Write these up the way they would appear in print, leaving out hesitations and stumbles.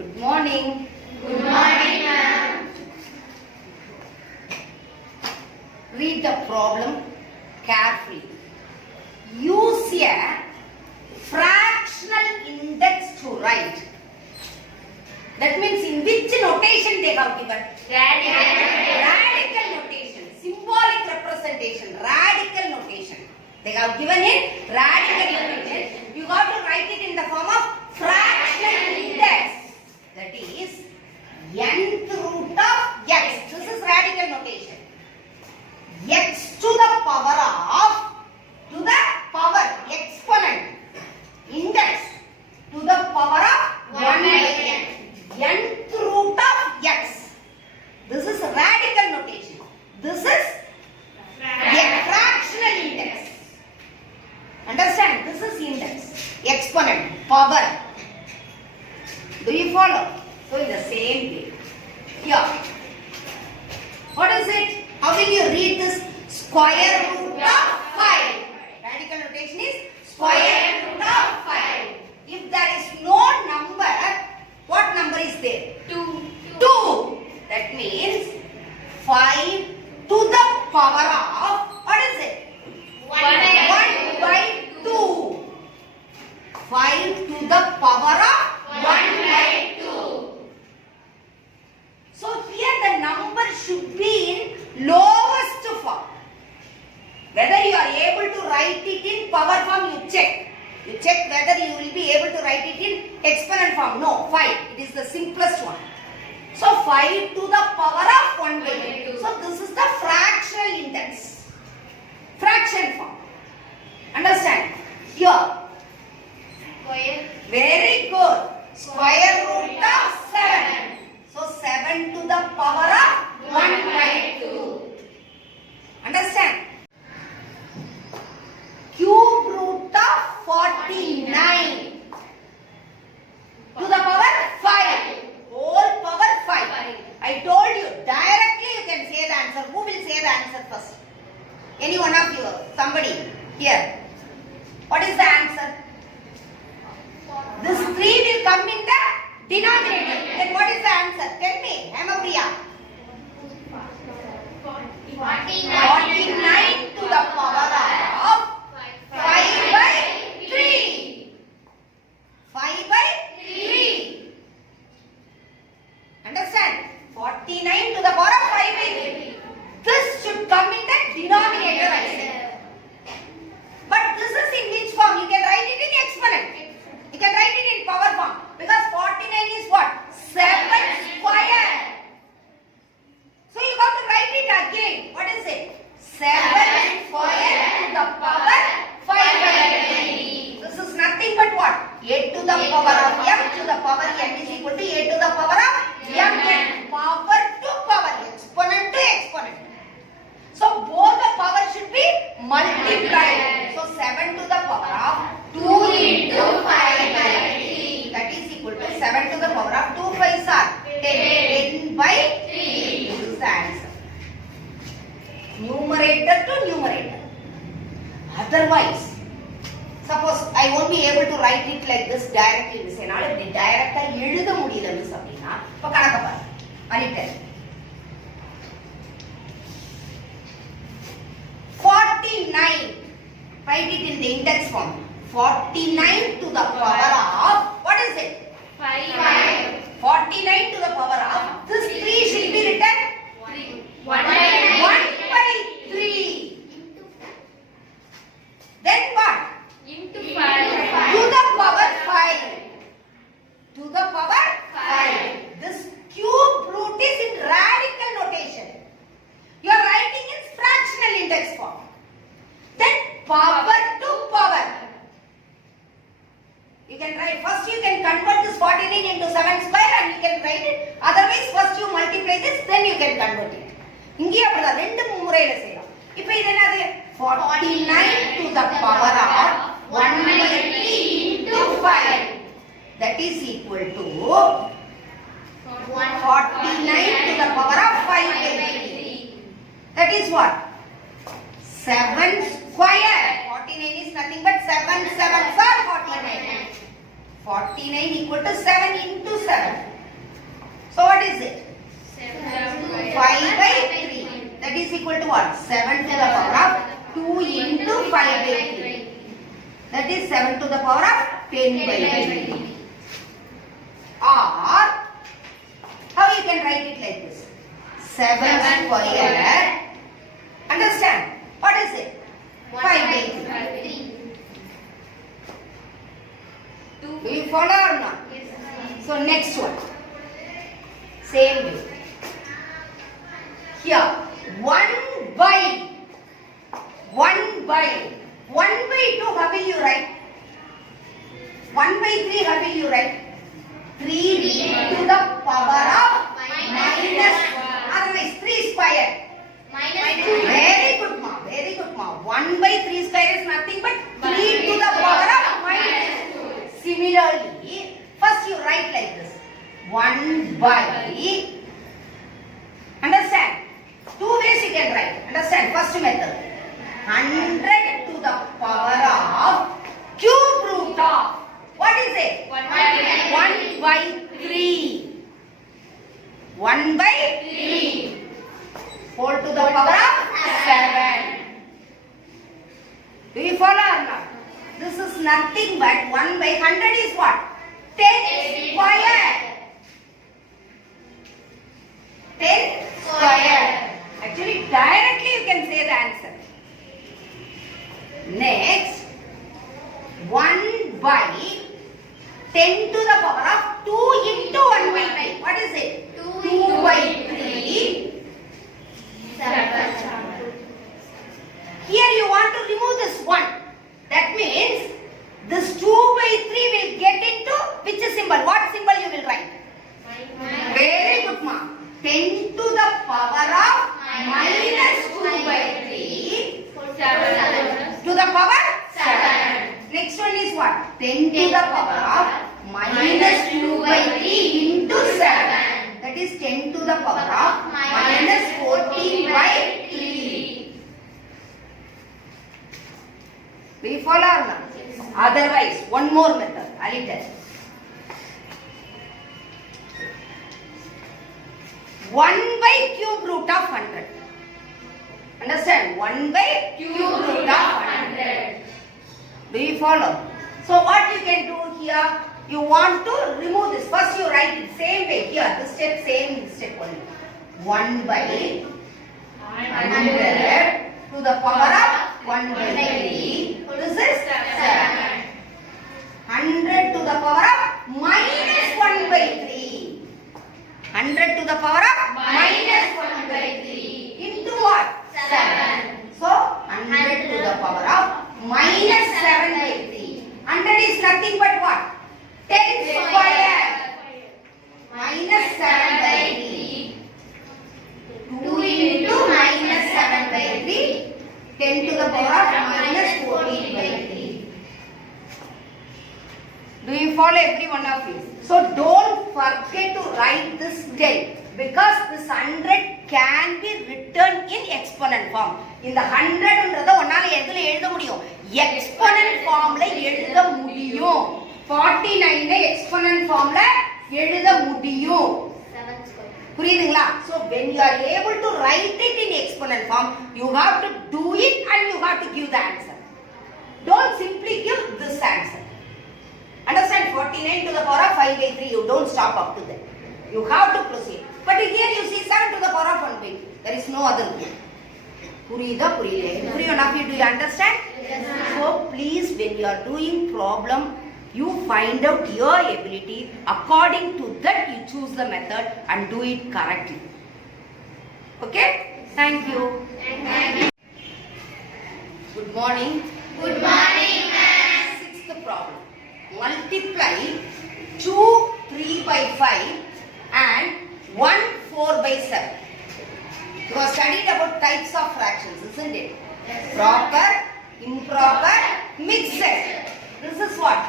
Good morning. Good morning, ma'am. Read the problem carefully. Use a fractional index to write. That means in which notation they have given? Radical notation. Symbolic representation. Radical notation. They have given it radical notation. You got to write it in the form of fractional index. That is nth root of x. This is radical notation. X to the power of, to the power, exponent, index, to the power of 1 by n. Nth root of x. This is radical notation. This is a fractional index. Understand? This is index, exponent, power. Do you follow? So in the same way. Here. What is it? How will you read this? Square root of 5. Radical notation is square root of 5. If there is no number, what number is there? 2. That means 5 to the power of, what is it? 1 by 2. 5 to the power of 1 by 2. So here the number should be in lowest form. Whether you are able to write it in power form, you check. You check whether you will be able to write it in exponent form. No, 5. It is the simplest one. So 5 to the power of 1 by 2. So this is the fractional index. Fraction form. Understand? Here. Very good. Square root of 7. So 7 to the power of 1 by 2. Understand? Cube root of 49 to the power 5. Whole power 5. I told you, directly you can say the answer. Who will say the answer first? Any one of you? Somebody here. What is the answer? This 3 will come in the denominator. Then what is the answer? Tell me, Hemapriya. 49 to the power of 5 by 3. 5 by 3. Understand? 49 to the power of 5 by 3. This should come in the denominator, I said. But this is in which form? You can write it in exponent. You can write it in power form. Because 49 is what? 7 square. So you got to write it again. What is it? 7 square to the power 5 by 3. This is nothing but what? A to the power of m to the power n is equal to a to the power of mn. Power to power. Exponent to exponent. So both the power should be multiplied. So 7 to the power of 2 into 5 by 3. That is equal to 7 to the power of 2 5s are 10 by 3. This is the answer. Numerator to numerator. Otherwise, suppose I won't be able to write it like this directly. Miss, என்னால இப்படி டைரக்டா எழுத முடியல miss அப்படினா இப்ப கணக்க பாரு. பண்ணிட்டேன். 49. Write it in the index form. 49 to the power of, what is it? 5. 49 to the power of, this 3 should be written 1 by 3. Then what? Into 5. To the power 5. To the power 5. This cube root is in radical notation. You are writing in fractional index form. Then power to power. You can write, first you can convert this 49 into 7 square and you can write it. Otherwise first you multiply this, then you can convert it. இங்கே அப்படிதான் ரெண்டு முறையில செய்யலாம். இப்போ இது என்னது? 49 to the power of 1 by 3 into 5. That is equal to 49 to the power of 5 by 3. That is what? 7 square. 49 is nothing but 7 7s are 49. 49 equal to 7 into 7. So what is it? 5 by 3. That is equal to what? 7 to the power of 2 into 5 by 3. That is 7 to the power of 10 by 3. Or how you can write it like this? 7 square. Understand? What is it? 5 by 3. Do you follow or not? So next one. Same way. Here 1 by 2, how will you write? 1 by 3, how will you write? 3 to the power of minus, otherwise 3 square. Very good ma, very good ma. 1 by 3 square is nothing but 3 to the power of minus 2. Similarly, first you write like this. 1 by, understand? Two ways you can write. Understand? First method. 100 to the power of cube root of. What is it? 1 by 3. 1 by 3. Whole to the power of 7. Do you follow or not? This is nothing but 1 by 100 is what? 10 square. 10 square. Actually, directly you can say the answer. Next, 1 by 10 to the power of 2 into 1 by 3. What is it? 2 by 3. Here you want to remove this 1. That means this 2 by 3 will get into which symbol? What symbol you will write? Very good ma. 10 to the power of minus 2 by 3 to the power 7. Next one is what? 10 to the power of minus 2 by 3 into 7. That is 10 to the power of minus 14 by 3. Do you follow or not? Otherwise, one more method. I will tell. 1 by cube root of 100. Understand? 1 by cube root of 100. Do you follow? So what you can do here? You want to remove this. First you write it same way here. This step, same step only. 1 by 100 to the power of 1 by 3. This is 7. 100 to the power of minus 1 by 3. 100 to the power of minus 1 by 3 into what? 7. So 100 to the power of minus 7 by 3. 100 is nothing but what? 10 square. Minus 7 by 3. 2 into minus 7 by 3. 10 to the power of minus 14 by 3. Do you follow every one of you? So don't forget to write this step because this 100 can be written in exponent form. In the 100ன்றத ஒன்னால எதுல எழுத முடியும்? Exponent formல எழுத முடியும். 49 exponent formல எழுத முடியும். புரியுதுங்களா? So when you are able to write it in exponent form, you have to do it and you have to give the answer. Don't simply give this answer. Understand? 49 to the power of 5 by 3. You don't stop up to that. You have to proceed. But here you see 7 to the power of 1 by 2. There is no other way. Purida, purida. Every one of you, do you understand? Yes, ma'am. So please, when you are doing problem, you find out your ability. According to that, you choose the method and do it correctly. Okay? Thank you. Thank you. Good morning. Good morning, ma'am. Sixth problem. Multiply 2 3 by 5 and 1 4 by 7. You have studied about types of fractions, isn't it? Yes. Proper, improper, mixed. This is what?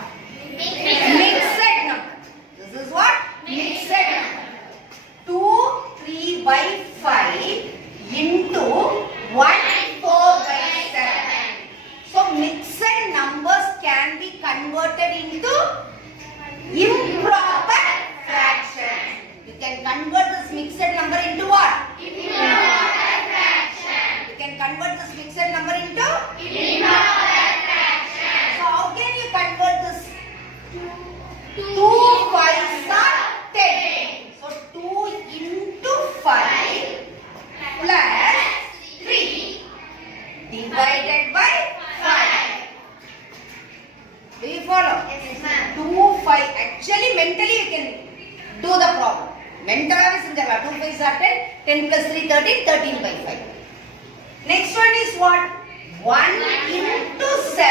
Mixed number. This is what? Mixed number. 2 3 by 5 into 1 4 by 7. So mixed numbers can be converted into improper fractions. can do the problem. Mentally, 2 5s are 10, 10 plus 3, 13, 13 by 5. Next one is what? 1 into 7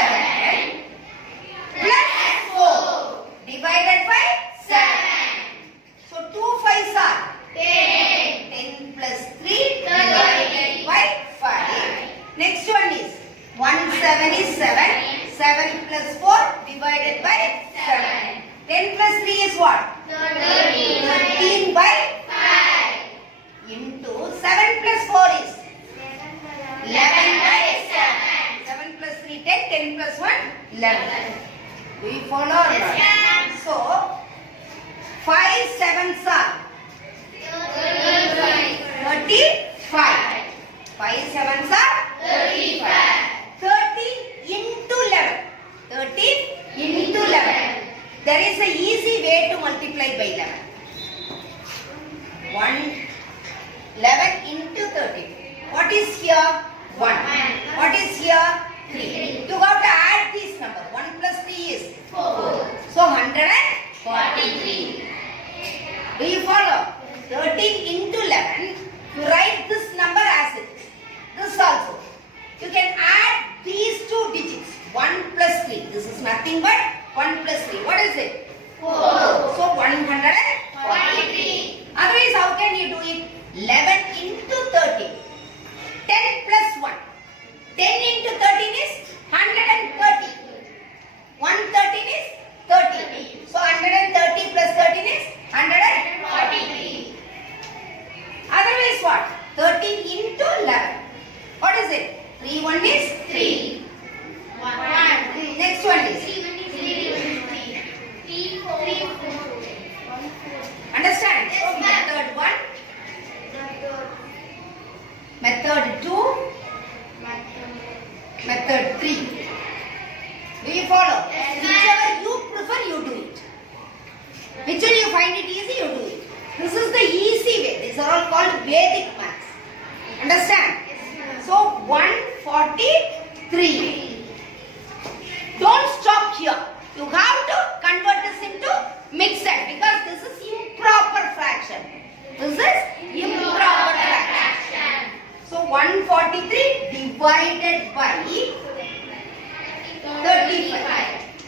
plus 4 divided by 7. So 2 5s are 10. 10 plus 3 divided by 5. Next one is 1 7 is 7. 7 plus 4 divided by 7. 10 plus 3 is what? 13 by 5 into 7 plus 4 is 11 by 7. 7 plus 3 10. 10 plus 1 11. Do you follow? Yes, ma'am. So 5 7s are 35. 5 7s are 35. 13 into 11. 13 into 11. There is a easy way to multiply by 11. 11 into 13. What is here? 1. What is here? 3. You have to add this number. 1 plus 3 is 4. So 143. Do you follow? 13 into 11. You write this number as it is. This also. You can add these two digits. 1 plus 3. This is nothing but 1 plus 3. What is it? 4. So 143. Otherwise, how can you do it? 11 into 13. 10 plus 1. 10 into 13 is 130. 113 is 30. So 130 plus 13 is 143. Otherwise what? 13 into 11. What is it? 3 1 is 3. Next one is. Understand? Yes, So ma'am. method 1, method 2, method 3. Do you follow? Yes, ma'am. Whichever you prefer, you do it. Which one you find it easy, you do it. This is the easy way. These are all called Vedic maths. Understand? So 143. Don't stop here. You have to convert this into mixed because this is improper fraction. This is improper fraction. So 143 divided by 35.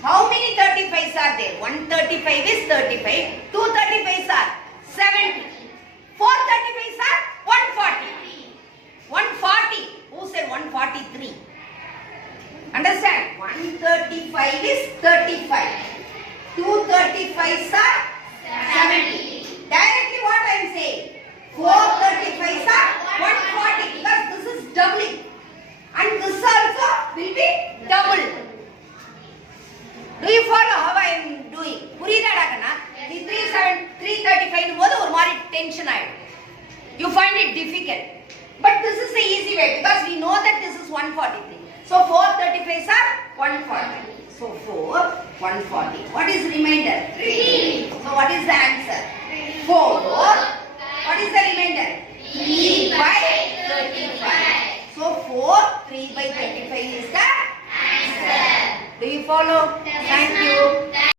How many 35s are there? 135 is 35. 2 35s are 70. 4 35s are 140. 140. Who said 143? Understand? 135 is 35. 2 35s are 70. Directly what I am saying? 4 35s are 140 because this is doubling. And this also will be doubled. Do you follow how I am doing? புரியுதாடா கண்ணா? 335 போது ஒரு மாதிரி tension ஆயிடும். You find it difficult. But this is the easy way because we know that this is 143. So 4 35s are 140. So 4 140. What is remainder? 3. So what is the answer? 4. What is the remainder? 3 by 35. So 4 3 by 35 is the answer. Do you follow? Yes, Thank ma'am. you.